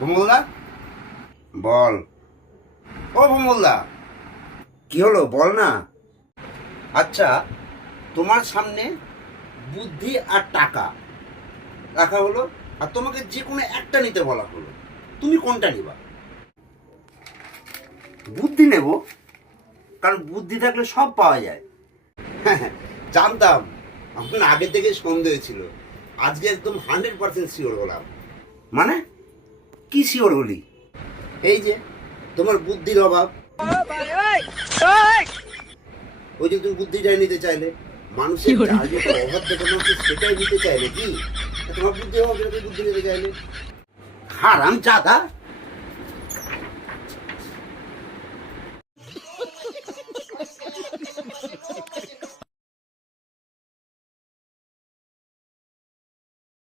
ভুমলদা? বল। ও ভুমলদা, কি হলো? বল না। আচ্ছা তোমার সামনে বুদ্ধি আর টাকা রাখা হলো, আর তোমাকে যে কোনো একটা নিতে বলা হলো। তুমি কোনটা নিবা? বুদ্ধি নেব কারণ বুদ্ধি থাকলে সব পাওয়া যায়। জানতাম আপনার আগে থেকে সন্দেহ ছিল। আজকে একদম হান্ড্রেড পার্সেন্ট শিওর হলাম। মানে? কি শিওর হলি? এই যে তোমার বুদ্ধির অভাব। ওই যে তুমি বুদ্ধিটাই নিতে চাইলে। মানুষের যার যেটা অভাব দেখানো সেটাই নিতে চাইলে কি? তোমার বুদ্ধি অভাব বুদ্ধি নিতে চাইলে। হারাম চাঁদা